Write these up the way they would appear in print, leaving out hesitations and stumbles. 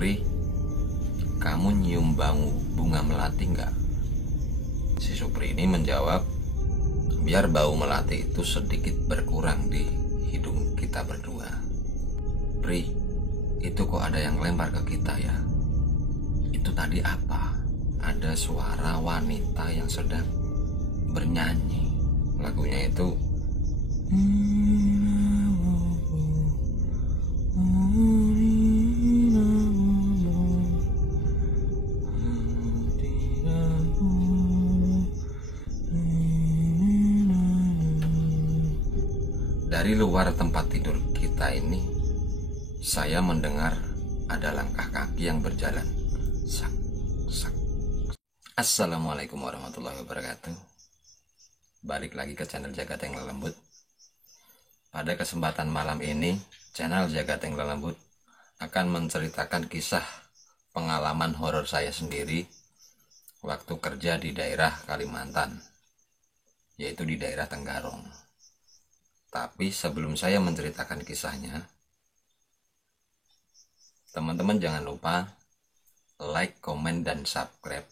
Pri, kamu nyium bau bunga melati nggak? Si Supri ini menjawab, biar bau melati itu sedikit berkurang di hidung kita berdua. Pri, itu kok ada yang lempar ke kita ya? Itu tadi apa? Ada suara wanita yang sedang bernyanyi. Lagunya itu dari luar tempat tidur kita ini. Saya mendengar ada langkah kaki yang berjalan. Sak, sak. Assalamualaikum warahmatullahi wabarakatuh. Balik lagi ke channel Jagat yang Lembut. Pada kesempatan malam ini, channel Jagat yang Lembut akan menceritakan kisah pengalaman horor saya sendiri waktu kerja di daerah Kalimantan, yaitu di daerah Tenggarong. Tapi sebelum saya menceritakan kisahnya, teman-teman jangan lupa like, komen, dan subscribe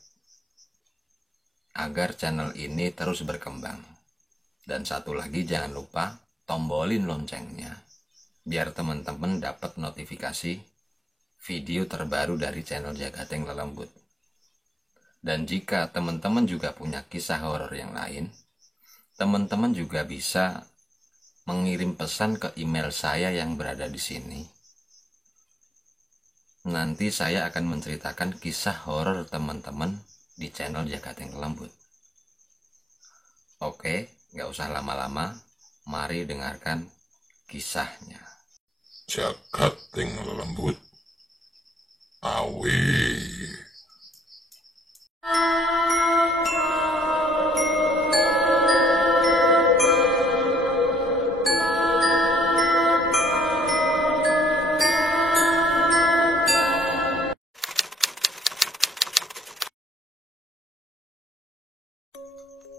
agar channel ini terus berkembang. Dan satu lagi, jangan lupa tombolin loncengnya biar teman-teman dapat notifikasi video terbaru dari channel Jagateng Lelembut. Dan jika teman-teman juga punya kisah horor yang lain, teman-teman juga bisa mengirim pesan ke email saya yang berada di sini. Nanti saya akan menceritakan kisah horor teman-teman di channel Jagateng Lembut. Oke, gak usah lama-lama, mari dengarkan kisahnya. Jagateng Lembut, awi.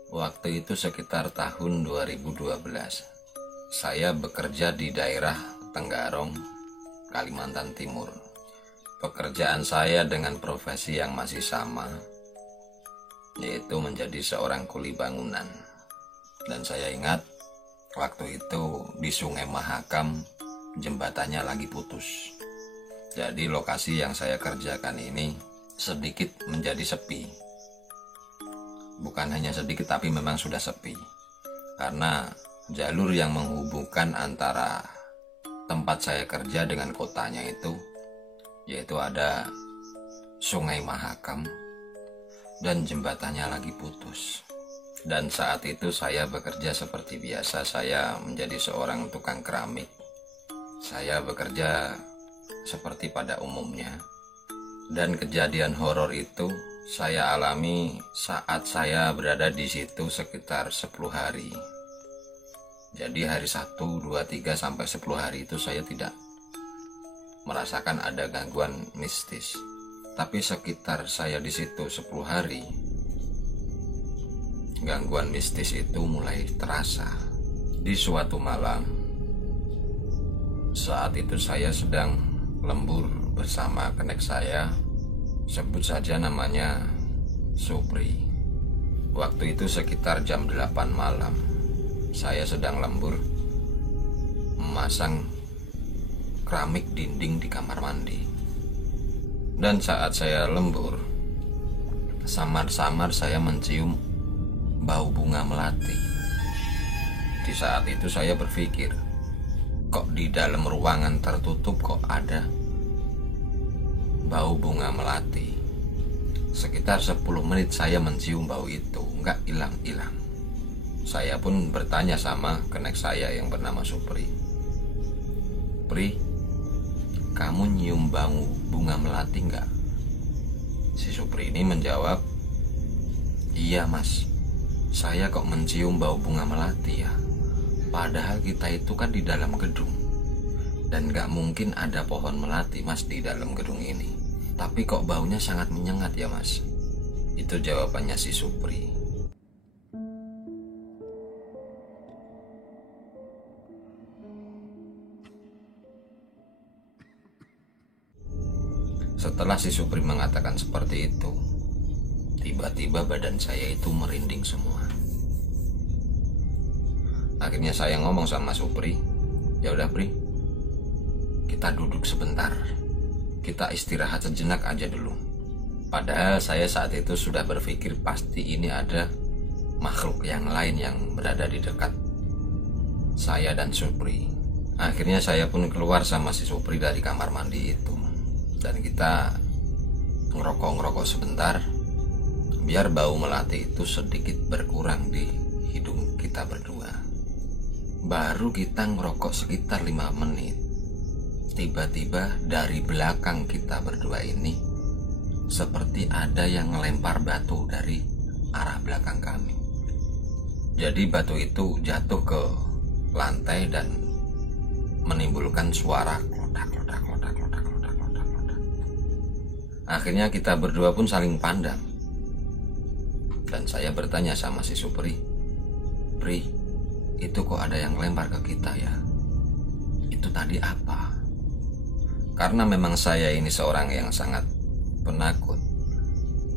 Waktu itu sekitar tahun 2012. Saya bekerja di daerah Tenggarong, Kalimantan Timur. Pekerjaan saya dengan profesi yang masih sama, yaitu menjadi seorang kuli bangunan. Dan saya ingat waktu itu di Sungai Mahakam jembatannya lagi putus. Jadi lokasi yang saya kerjakan ini sedikit menjadi sepi. Bukan hanya sedikit, tapi memang sudah sepi. Karena jalur yang menghubungkan antara tempat saya kerja dengan kotanya itu, yaitu ada Sungai Mahakam, dan jembatannya lagi putus. Dan saat itu saya bekerja seperti biasa, saya menjadi seorang tukang keramik. Saya bekerja seperti pada umumnya. Dan kejadian horor itu saya alami saat saya berada di situ sekitar 10 hari. Jadi hari 1, 2, 3 sampai 10 hari itu saya tidak merasakan ada gangguan mistis. Tapi sekitar saya di situ 10 hari, gangguan mistis itu mulai terasa. Di suatu malam, saat itu saya sedang lembur bersama kenek saya, sebut saja namanya Supri. Waktu itu sekitar jam 8 malam. Saya sedang lembur memasang keramik dinding di kamar mandi. Dan saat saya lembur, samar-samar saya mencium bau bunga melati. Di saat itu saya berpikir, kok di dalam ruangan tertutup kok ada bau bunga melati. Sekitar 10 menit saya mencium bau itu, nggak hilang-hilang. Saya pun bertanya sama kenek saya yang bernama Supri. Pri, kamu nyium bau bunga melati nggak? Si Supri ini menjawab, iya mas, saya kok mencium bau bunga melati ya. Padahal kita itu kan di dalam gedung, dan nggak mungkin ada pohon melati mas di dalam gedung ini. Tapi kok baunya sangat menyengat ya mas? Itu jawabannya si Supri. Setelah si Supri mengatakan seperti itu, tiba-tiba badan saya itu merinding semua. Akhirnya saya ngomong sama Supri, "Ya udah Pri, kita duduk sebentar. Kita istirahat sejenak aja dulu." Padahal saya saat itu sudah berpikir pasti ini ada makhluk yang lain yang berada di dekat saya dan Supri. Akhirnya saya pun keluar sama si Supri dari kamar mandi itu, dan kita ngerokok sebentar biar bau melati itu sedikit berkurang di hidung kita berdua. Baru kita ngerokok sekitar 5 menit, tiba-tiba dari belakang kita berdua ini seperti ada yang ngelempar batu dari arah belakang kami. Jadi batu itu jatuh ke lantai dan menimbulkan suara klodak. Akhirnya kita berdua pun saling pandang, dan saya bertanya sama si Supri, "Pri, itu kok ada yang lempar ke kita ya? Itu tadi apa?" Karena memang saya ini seorang yang sangat penakut,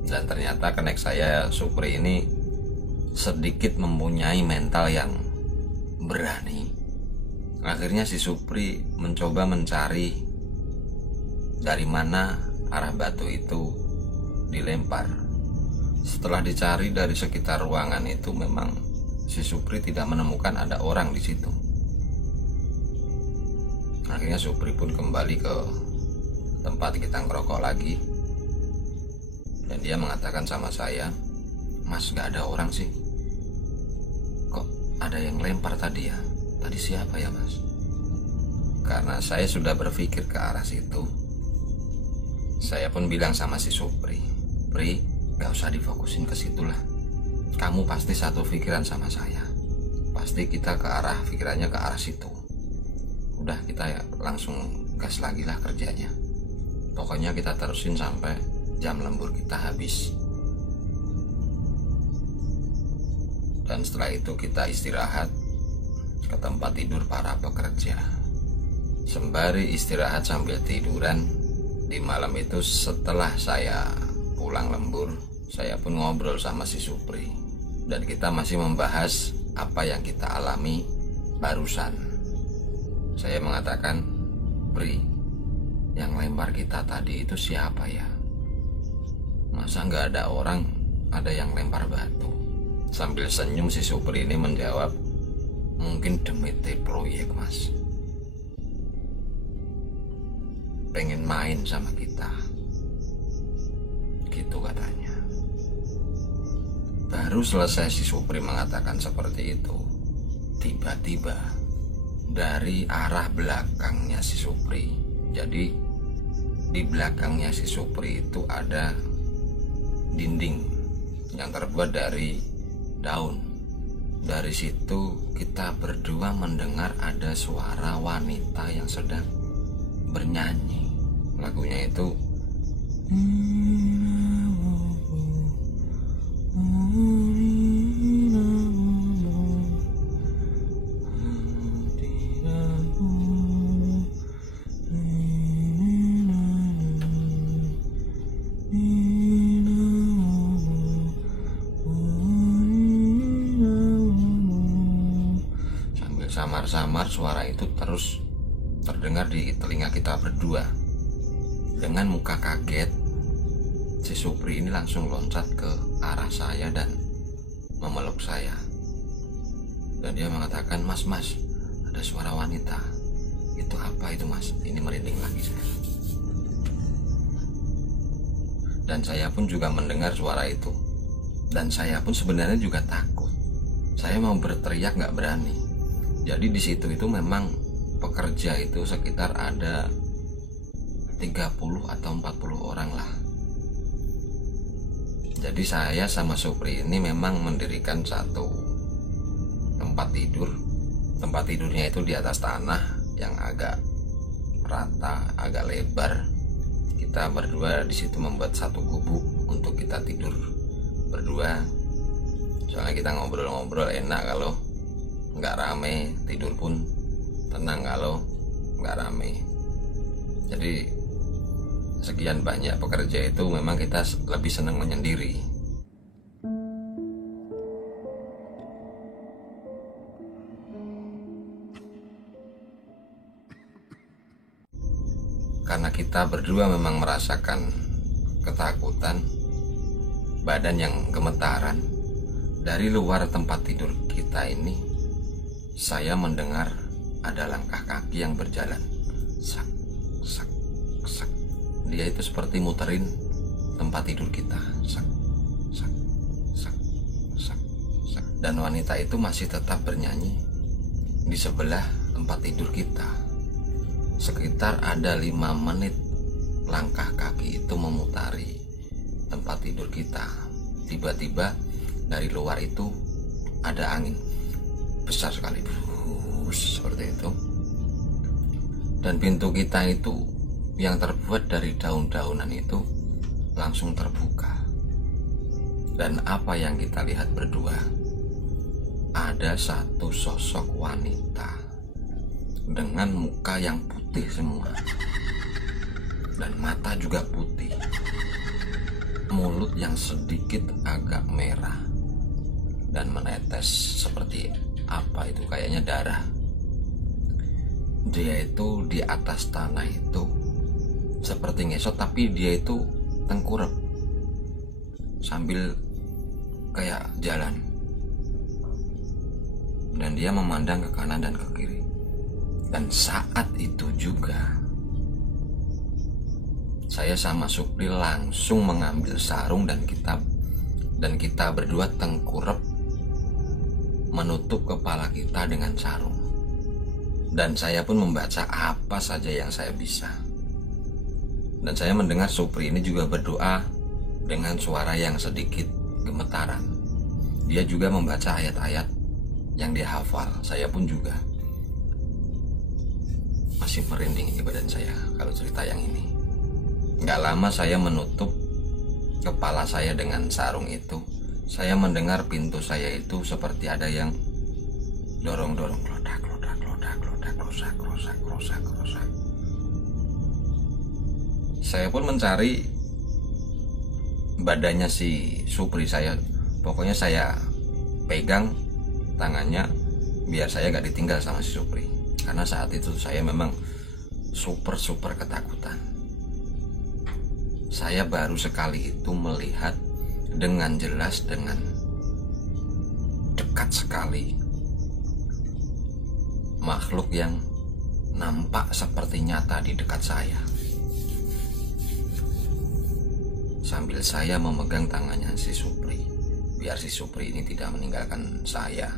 dan ternyata kenek saya Supri ini sedikit mempunyai mental yang berani. Akhirnya si Supri mencoba mencari dari mana arah batu itu dilempar. Setelah dicari dari sekitar ruangan itu, memang si Supri tidak menemukan ada orang di situ. Akhirnya Supri pun kembali ke tempat kita ngerokok lagi, dan dia mengatakan sama saya, "Mas, gak ada orang sih. Kok ada yang lempar tadi ya? Tadi siapa ya Mas?" Karena saya sudah berpikir ke arah situ, saya pun bilang sama si Supri, "Pri, gak usah difokusin ke situ lah. Kamu pasti satu pikiran sama saya. Pasti kita ke arah pikirannya ke arah situ. Udah, kita ya langsung gas lagi lah kerjanya. Pokoknya kita terusin sampai jam lembur kita habis." Dan setelah itu kita istirahat ke tempat tidur para pekerja. Sembari istirahat sambil tiduran, di malam itu setelah saya pulang lembur, saya pun ngobrol sama si Supri, dan kita masih membahas apa yang kita alami barusan. Saya mengatakan, "Pri, yang lempar kita tadi itu siapa ya? Masa nggak ada orang, ada yang lempar batu?" Sambil senyum si Supri ini menjawab, "Mungkin demite proyek Mas, pengen main sama kita," gitu katanya. Baru selesai si Supri mengatakan seperti itu, tiba-tiba dari arah belakangnya si Supri, jadi di belakangnya si Supri itu ada dinding yang terbuat dari daun. Dari situ kita berdua mendengar ada suara wanita yang sedang bernyanyi. Lagunya itu sambil samar-samar suara itu terus terdengar di telinga kita berdua. Dengan muka kaget, si Supri ini langsung loncat ke arah saya dan memeluk saya. Dan dia mengatakan, Mas, ada suara wanita." "Itu apa itu Mas?" Ini merinding lagi saya. Dan saya pun juga mendengar suara itu. Dan saya pun sebenarnya juga takut. Saya mau berteriak gak berani. Jadi di situ itu memang pekerja itu sekitar ada 30 atau 40 orang lah. Jadi saya sama Supri ini memang mendirikan satu tempat tidur. Tempat tidurnya itu di atas tanah yang agak rata, agak lebar. Kita berdua di situ membuat satu gubuk untuk kita tidur berdua. Soalnya kita ngobrol-ngobrol enak kalau nggak rame, tidur pun tenang kalau nggak rame. Jadi sekian banyak pekerja itu memang kita lebih senang menyendiri. Karena kita berdua memang merasakan ketakutan, badan yang gemetaran. Dari luar tempat tidur kita ini, saya mendengar ada langkah kaki yang berjalan. Sak, sak, sak. Dia itu seperti muterin tempat tidur kita. Sak, sak, sak, sak, sak. Dan wanita itu masih tetap bernyanyi di sebelah tempat tidur kita. Sekitar ada 5 menit langkah kaki itu memutari tempat tidur kita. Tiba-tiba dari luar itu ada angin besar sekali, seperti itu. Dan pintu kita itu yang terbuat dari daun-daunan itu langsung terbuka. Dan apa yang kita lihat berdua, ada satu sosok wanita dengan muka yang putih semua, dan mata juga putih, mulut yang sedikit agak merah dan menetes seperti apa itu, kayaknya darah. Dia itu di atas tanah itu seperti ngesot, tapi dia itu tengkurap sambil kayak jalan, dan dia memandang ke kanan dan ke kiri. Dan saat itu juga saya sama Supri langsung mengambil sarung dan kita berdua tengkurap menutup kepala kita dengan sarung. Dan saya pun membaca apa saja yang saya bisa. Dan saya mendengar Supri ini juga berdoa dengan suara yang sedikit gemetaran. Dia juga membaca ayat-ayat yang dia hafal. Saya pun juga. Masih merinding di badan saya kalau cerita yang ini. Gak lama saya menutup kepala saya dengan sarung itu, saya mendengar pintu saya itu seperti ada yang dorong-dorong, klodak, klodak, klodak, klodak, klosak, klosak, klosak, klosak. Saya pun mencari badannya si Supri saya. Pokoknya saya pegang tangannya biar saya gak ditinggal sama si Supri. Karena saat itu saya memang super ketakutan. Saya baru sekali itu melihat dengan jelas, dengan dekat sekali, makhluk yang nampak seperti nyata di dekat saya. Sambil saya memegang tangannya si Supri, biar si Supri ini tidak meninggalkan saya.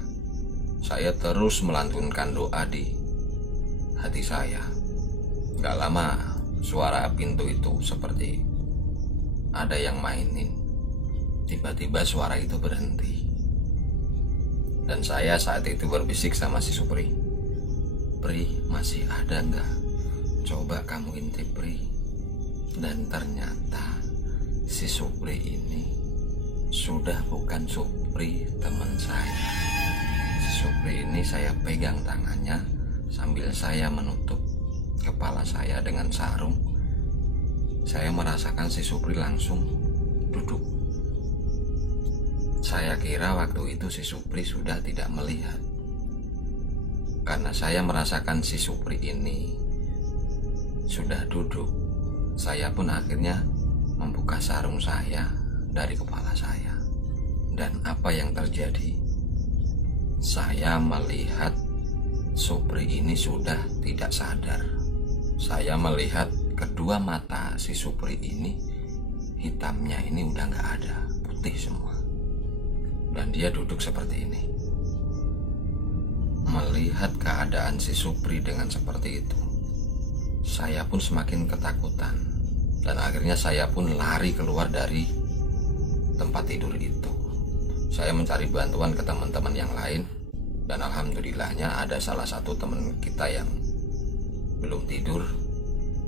Saya terus melantunkan doa di hati saya. Gak lama suara pintu itu seperti ada yang mainin. Tiba-tiba suara itu berhenti. Dan saya saat itu berbisik sama si Supri, "Pri, masih ada nggak? Coba kamu intip, Pri." Dan ternyata si Supri ini sudah bukan Supri teman saya. Si Supri ini saya pegang tangannya sambil saya menutup kepala saya dengan sarung. Saya merasakan si Supri langsung duduk. Saya kira waktu itu si Supri sudah tidak melihat. Karena saya merasakan si Supri ini sudah duduk, saya pun akhirnya membuka sarung saya dari kepala saya. Dan apa yang terjadi? Saya melihat Supri ini sudah tidak sadar. Saya melihat kedua mata si Supri ini, hitamnya ini udah gak ada, putih semua. Dan dia duduk seperti ini. Melihat keadaan si Supri dengan seperti itu, saya pun semakin ketakutan. Dan akhirnya saya pun lari keluar dari tempat tidur itu. Saya mencari bantuan ke teman-teman yang lain. Dan alhamdulillahnya ada salah satu teman kita yang belum tidur,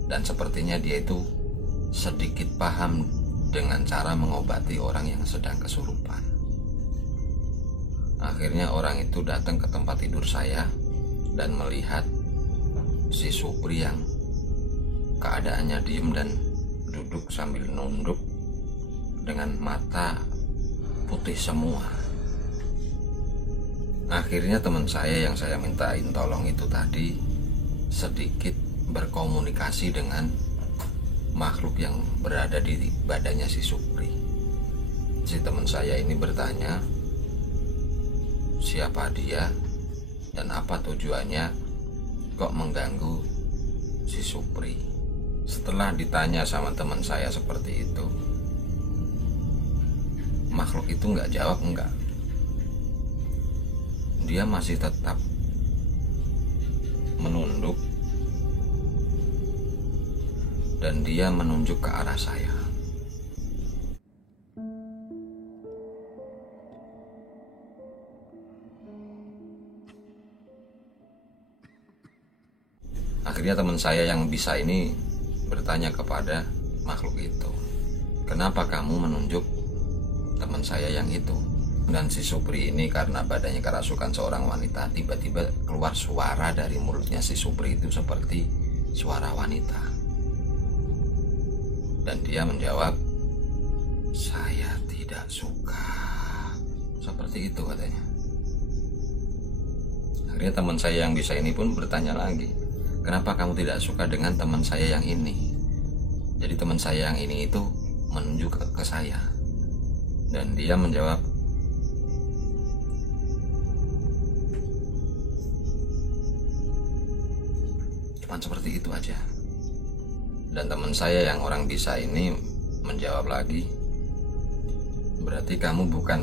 dan sepertinya dia itu sedikit paham dengan cara mengobati orang yang sedang kesurupan. Akhirnya orang itu datang ke tempat tidur saya dan melihat si Supri yang keadaannya diem dan duduk sambil nunduk dengan mata putih semua. Akhirnya teman saya yang saya mintain tolong itu tadi sedikit berkomunikasi dengan makhluk yang berada di badannya si Supri. Si teman saya ini bertanya siapa dia dan apa tujuannya kok mengganggu si Supri. Setelah ditanya sama teman saya seperti itu, makhluk itu nggak jawab enggak. Dia masih tetap menunduk dan dia menunjuk ke arah saya. Akhirnya teman saya yang bisa ini bertanya kepada makhluk itu, kenapa kamu menunjuk teman saya yang itu? Dan si Supri ini karena badannya kerasukan seorang wanita, tiba-tiba keluar suara dari mulutnya si Supri itu seperti suara wanita. Dan dia menjawab, saya tidak suka. Seperti itu katanya. Akhirnya teman saya yang bisa ini pun bertanya lagi, kenapa kamu tidak suka dengan teman saya yang ini? Jadi teman saya yang ini itu menunjuk ke saya. Dan dia menjawab, cuma seperti itu aja. Dan teman saya yang orang bisa ini menjawab lagi, berarti kamu bukan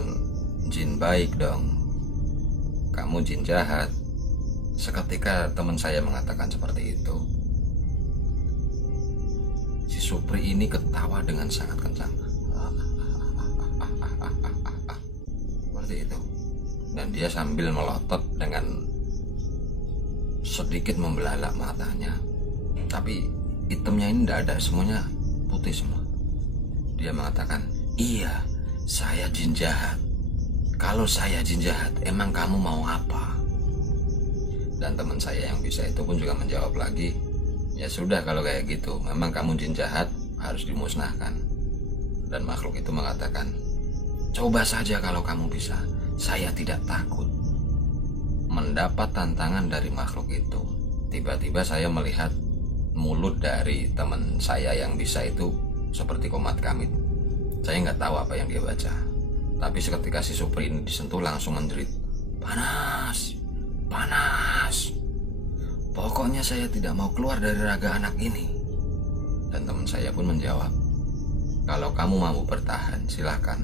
jin baik dong, kamu jin jahat. Seketika teman saya mengatakan seperti itu, si Supri ini ketawa dengan sangat kencang seperti itu. Dan dia sambil melotot dengan sedikit membelalak matanya, tapi hitamnya ini tidak ada, semuanya putih semua. Dia mengatakan, iya, saya jin jahat. Kalau saya jin jahat, emang kamu mau apa? Dan teman saya yang bisa itu pun juga menjawab lagi, ya sudah kalau kayak gitu, memang kamu jin jahat, harus dimusnahkan. Dan makhluk itu mengatakan, coba saja kalau kamu bisa, saya tidak takut. Mendapat tantangan dari makhluk itu, tiba-tiba saya melihat mulut dari teman saya yang bisa itu seperti komat kamit. Saya nggak tahu apa yang dia baca, tapi seketika si Supri ini disentuh langsung menjerit, panas, panas. Pokoknya saya tidak mau keluar dari raga anak ini. Dan teman saya pun menjawab, kalau kamu mampu bertahan silahkan,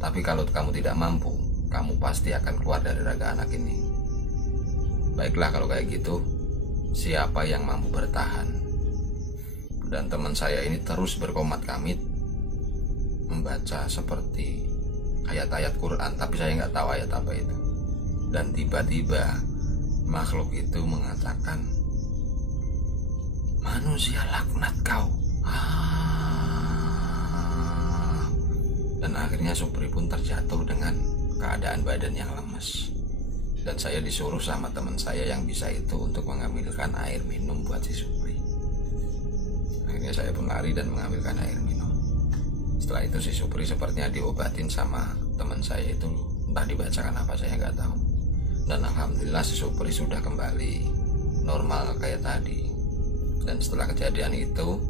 tapi kalau kamu tidak mampu, kamu pasti akan keluar dari raga anak ini. Baiklah kalau kayak gitu, siapa yang mampu bertahan? Dan teman saya ini terus berkomat kamit membaca seperti ayat-ayat Quran, tapi saya nggak tahu ayat apa itu. Dan tiba-tiba makhluk itu mengatakan, manusia laknat kau. Dan akhirnya Supri pun terjatuh dengan keadaan badan yang lemes. Dan saya disuruh sama teman saya yang bisa itu untuk mengambilkan air minum buat si Supri. Akhirnya saya pun lari dan mengambilkan air minum. Setelah itu si Supri sepertinya diobatin sama teman saya itu, entah dibacakan apa saya nggak tahu. Dan alhamdulillah si Supri sudah kembali normal kayak tadi. Dan setelah kejadian itu,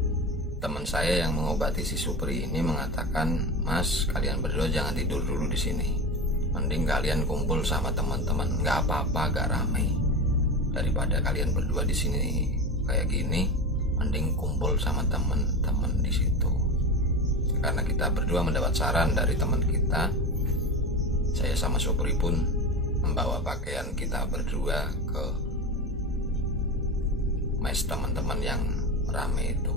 teman saya yang mengobati si Supri ini mengatakan, Mas, kalian berdua jangan tidur dulu di sini. Mending kalian kumpul sama teman-teman, nggak apa-apa, agak ramai. Daripada kalian berdua di sini kayak gini, mending kumpul sama teman-teman di situ. Karena kita berdua mendapat saran dari teman kita, saya sama Supri pun membawa pakaian kita berdua ke mes teman-teman yang ramai itu.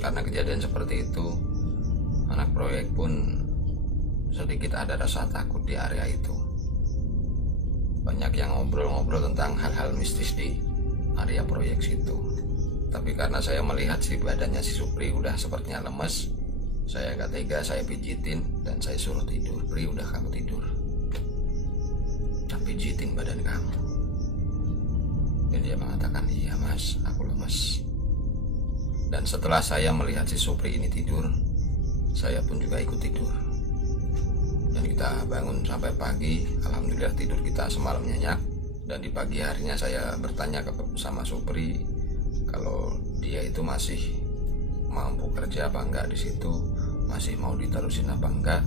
Karena kejadian seperti itu, anak proyek pun sedikit ada rasa takut di area itu. Banyak yang ngobrol-ngobrol tentang hal-hal mistis di area proyek situ. Tapi karena saya melihat si badannya si Supri udah sepertinya lemes, saya gak tega, saya pijitin dan saya suruh tidur. Pri, udah kamu tidur, tapi pijitin badan kamu. Dan dia mengatakan, iya mas, aku lemes. Dan setelah saya melihat si Supri ini tidur, saya pun juga ikut tidur. Dan kita bangun sampai pagi. Alhamdulillah tidur kita semalam nyenyak. Dan di pagi harinya saya bertanya sama Supri kalau dia itu masih mampu kerja apa enggak di situ, masih mau diterusin apa enggak.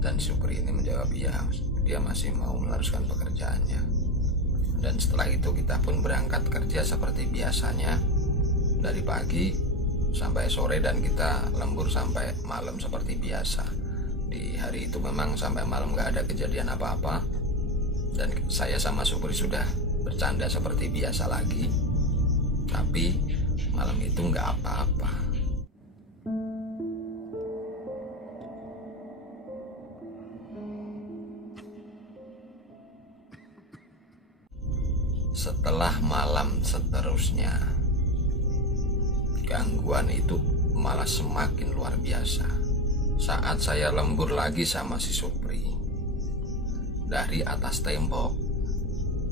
Dan Supri ini menjawab iya, dia masih mau meneruskan pekerjaannya. Dan setelah itu kita pun berangkat kerja seperti biasanya dari pagi sampai sore, dan kita lembur sampai malam seperti biasa. Di hari itu memang sampai malam gak ada kejadian apa-apa, dan saya sama Supri sudah bercanda seperti biasa lagi. Tapi malam itu gak apa-apa. Setelah malam seterusnya, gangguan itu malah semakin luar biasa saat saya lembur lagi sama si Supri dari atas tembok.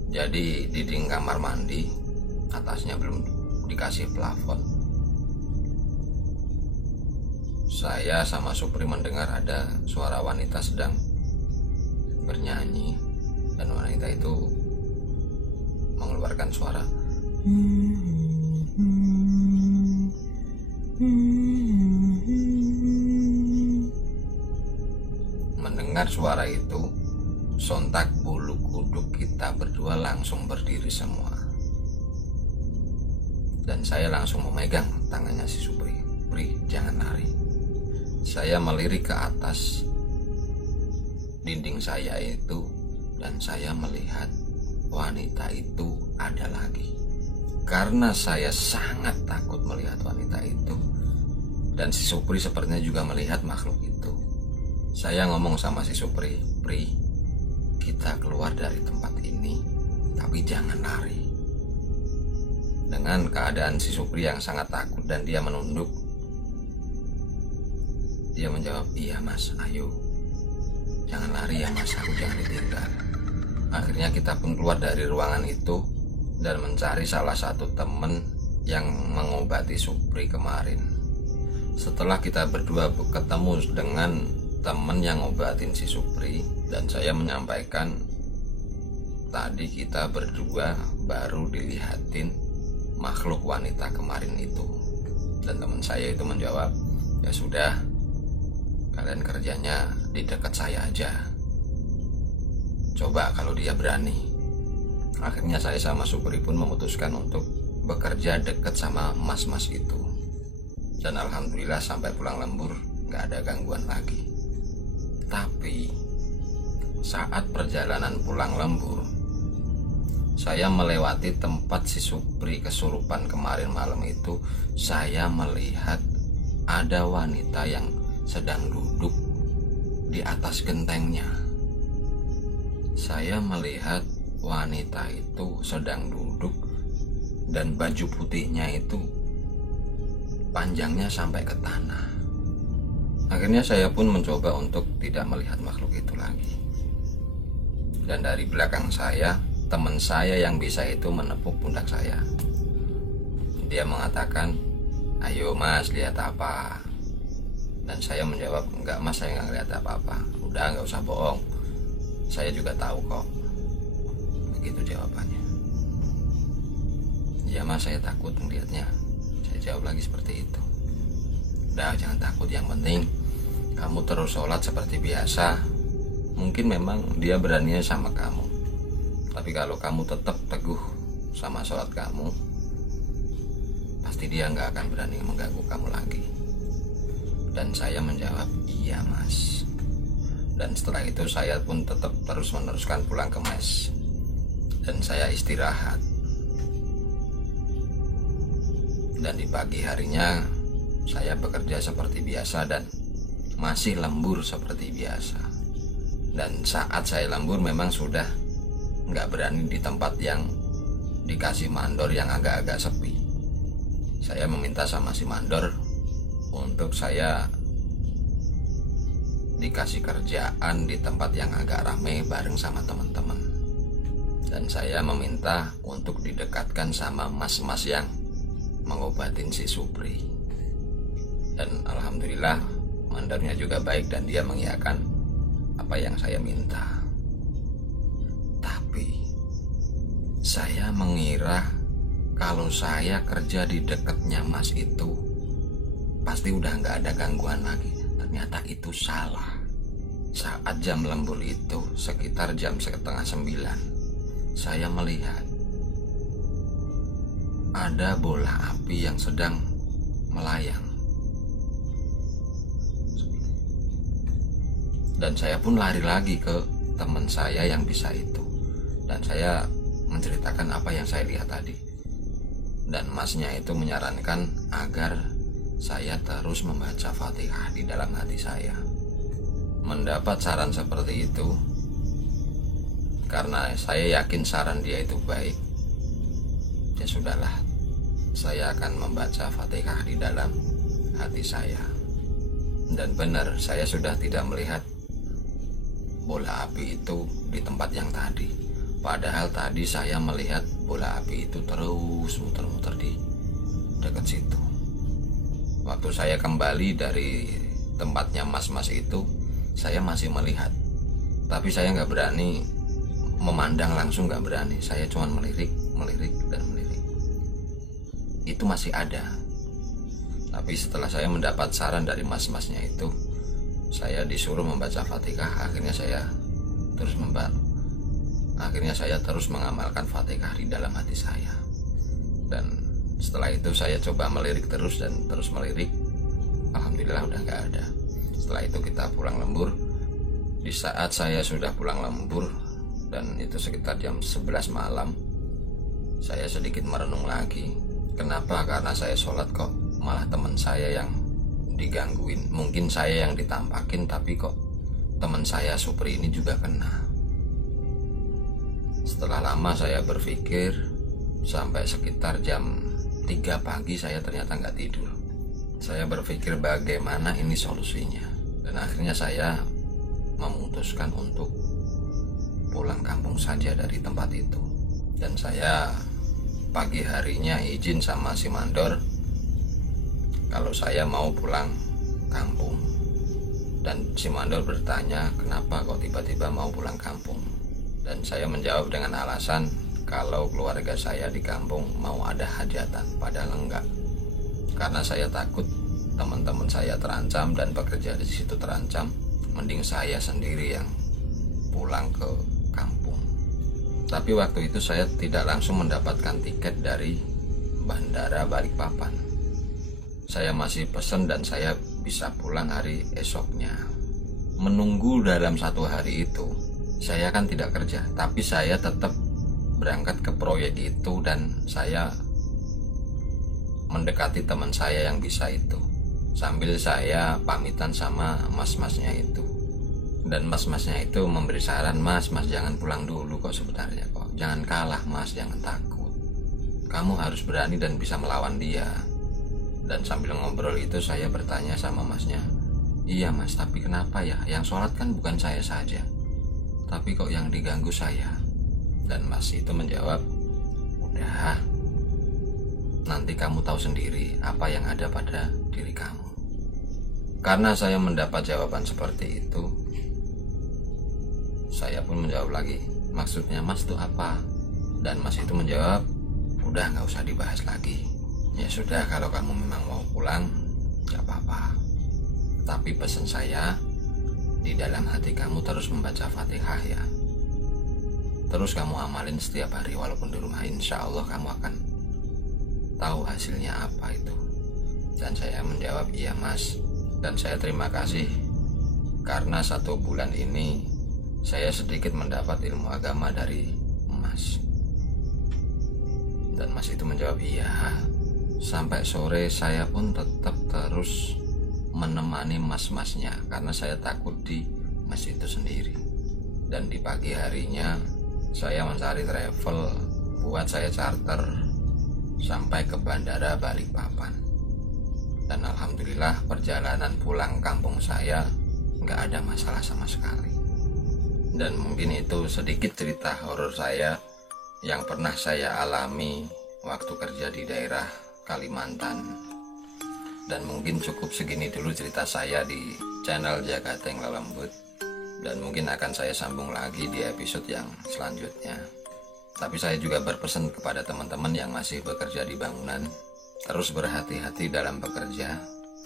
Jadi dinding kamar mandi atasnya belum dikasih plafon. Saya sama Supri mendengar ada suara wanita sedang bernyanyi, dan wanita itu mengeluarkan suara Mendengar suara itu, sontak bulu kuduk kita berdua langsung berdiri semua. Dan saya langsung memegang tangannya si Supri. Pri, jangan lari. Saya melirik ke atas dinding saya itu, dan saya melihat wanita itu ada lagi. Karena saya sangat takut melihat wanita itu, dan si Supri sepertinya juga melihat makhluk itu, saya ngomong sama si Supri, Pri, kita keluar dari tempat ini, tapi jangan lari. Dengan keadaan si Supri yang sangat takut dan dia menunduk, dia menjawab, iya mas, ayo, jangan lari ya mas, aku jangan ditinggal. Akhirnya kita pun keluar dari ruangan itu dan mencari salah satu teman yang mengobati Supri kemarin. Setelah kita berdua ketemu dengan teman yang ngobatin si Supri, dan saya menyampaikan tadi kita berdua baru dilihatin makhluk wanita kemarin itu. Dan teman saya itu menjawab, ya sudah, kalian kerjanya di dekat saya aja, coba kalau dia berani. Akhirnya saya sama Supri pun memutuskan untuk bekerja dekat sama mas-mas itu. Dan alhamdulillah sampai pulang lembur gak ada gangguan lagi. Tapi saat perjalanan pulang lembur, saya melewati tempat si Supri kesurupan kemarin malam itu. Saya melihat ada wanita yang sedang duduk di atas gentengnya. Saya melihat wanita itu sedang duduk dan baju putihnya itu panjangnya sampai ke tanah. Akhirnya saya pun mencoba untuk tidak melihat makhluk itu lagi. Dan dari belakang saya, teman saya yang bisa itu menepuk pundak saya. Dia mengatakan, ayo mas, lihat apa? Dan saya menjawab, enggak mas, saya nggak lihat apa-apa. Udah, nggak usah bohong, saya juga tahu kok. Begitu jawabannya. Iya mas, saya takut melihatnya. Saya jawab lagi seperti itu. Udah, jangan takut, yang penting kamu terus sholat seperti biasa. Mungkin memang dia beraninya sama kamu, tapi kalau kamu tetap teguh sama sholat kamu, pasti dia nggak akan berani mengganggu kamu lagi. Dan saya menjawab, iya mas. Dan setelah itu saya pun tetap terus meneruskan pulang ke mes, dan saya istirahat. Dan di pagi harinya saya bekerja seperti biasa dan masih lembur seperti biasa. Dan saat saya lembur memang sudah nggak berani di tempat yang dikasih mandor yang agak-agak sepi. Saya meminta sama si mandor untuk saya dikasih kerjaan di tempat yang agak ramai bareng sama teman-teman. Dan saya meminta untuk didekatkan sama mas-mas yang mengobatin si Supri. alhamdulillah mandornya juga baik dan dia mengiyakan apa yang saya minta. Tapi saya mengira kalau saya kerja di dekatnya Mas itu pasti udah nggak ada gangguan lagi. Ternyata itu salah. Saat jam lembur itu sekitar jam 8:30, saya melihat ada bola api yang sedang melayang. Dan saya pun lari lagi ke teman saya yang bisa itu. Dan saya menceritakan apa yang saya lihat tadi. Dan masnya itu menyarankan agar saya terus membaca Fatihah di dalam hati saya. Mendapat saran seperti itu, karena saya yakin saran dia itu baik, ya sudahlah, saya akan membaca Fatihah di dalam hati saya. Dan benar, saya sudah tidak melihat bola api itu di tempat yang tadi. Padahal tadi saya melihat bola api itu terus muter-muter di dekat situ. Waktu saya kembali dari tempatnya mas-mas itu, saya masih melihat, tapi saya nggak berani memandang langsung, nggak berani. Saya cuma melirik dan melirik. Itu masih ada. Tapi setelah saya mendapat saran dari mas-masnya itu, saya disuruh membaca Fatihah. Akhirnya saya terus mengamalkan Fatihah di dalam hati saya. Dan setelah itu saya coba melirik terus dan terus melirik. Alhamdulillah udah nggak ada. Setelah itu kita pulang lembur. Di saat saya sudah pulang lembur, dan itu sekitar jam 11 malam, saya sedikit merenung lagi. Kenapa? Karena saya sholat kok malah teman saya yang digangguin. Mungkin saya yang ditampakin, tapi kok teman saya Supri ini juga kena. Setelah lama saya berpikir, sampai sekitar jam 3 pagi saya ternyata nggak tidur. Saya berpikir bagaimana ini solusinya. Dan akhirnya saya memutuskan untuk pulang kampung saja dari tempat itu. Dan saya pagi harinya izin sama si mandor kalau saya mau pulang kampung. Dan si mandor bertanya, kenapa kok tiba-tiba mau pulang kampung? Dan saya menjawab dengan alasan kalau keluarga saya di kampung mau ada hajatan. Padahal enggak, karena saya takut teman-teman saya terancam dan pekerja di situ terancam. Mending saya sendiri yang pulang ke kampung. Tapi waktu itu saya tidak langsung mendapatkan tiket dari Bandara Balikpapan. Saya masih pesen dan saya bisa pulang hari esoknya. Menunggu dalam 1 hari itu, saya kan tidak kerja, tapi saya tetap berangkat ke proyek itu dan saya mendekati teman saya yang bisa itu. Sambil saya pamitan sama mas-masnya itu. Dan mas-masnya itu memberi saran, mas jangan pulang dulu kok sebenarnya kok. Jangan kalah mas, jangan takut. Kamu harus berani dan bisa melawan dia. Dan sambil ngobrol itu saya bertanya sama masnya, iya mas, tapi kenapa ya? Yang sholat kan bukan saya saja, tapi kok yang diganggu saya. Dan mas itu menjawab, udah, nanti kamu tahu sendiri apa yang ada pada diri kamu. Karena saya mendapat jawaban seperti itu, saya pun menjawab lagi, maksudnya mas itu apa? Dan mas itu menjawab, udah nggak usah dibahas lagi. Ya sudah, kalau kamu memang mau pulang, gak apa-apa. Tapi pesan saya, di dalam hati kamu terus membaca Fatihah ya. Terus kamu amalin setiap hari walaupun di rumah. Insya Allah kamu akan tahu hasilnya apa itu. Dan saya menjawab, iya mas. Dan saya terima kasih karena 1 bulan ini saya sedikit mendapat ilmu agama dari mas. Dan mas itu menjawab, iya. Sampai sore saya pun tetap terus menemani mas-masnya karena saya takut di mas itu sendiri. Dan di pagi harinya saya mencari travel buat saya charter sampai ke Bandara Balikpapan. Dan alhamdulillah perjalanan pulang kampung saya nggak ada masalah sama sekali. Dan mungkin itu sedikit cerita horor saya yang pernah saya alami waktu kerja di daerah Kalimantan. Dan mungkin cukup segini dulu cerita saya di channel Jakateng Lelembut. Dan mungkin akan saya sambung lagi di episode yang selanjutnya. Tapi saya juga berpesan kepada teman-teman yang masih bekerja di bangunan, terus berhati-hati dalam bekerja,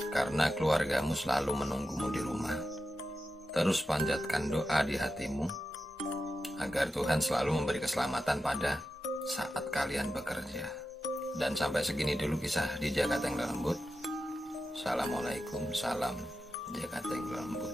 karena keluargamu selalu menunggumu di rumah. Terus panjatkan doa di hatimu, agar Tuhan selalu memberi keselamatan pada saat kalian bekerja. Dan sampai segini dulu kisah di Jakateng Lelembut. Assalamualaikum, salam Jakateng Lelembut.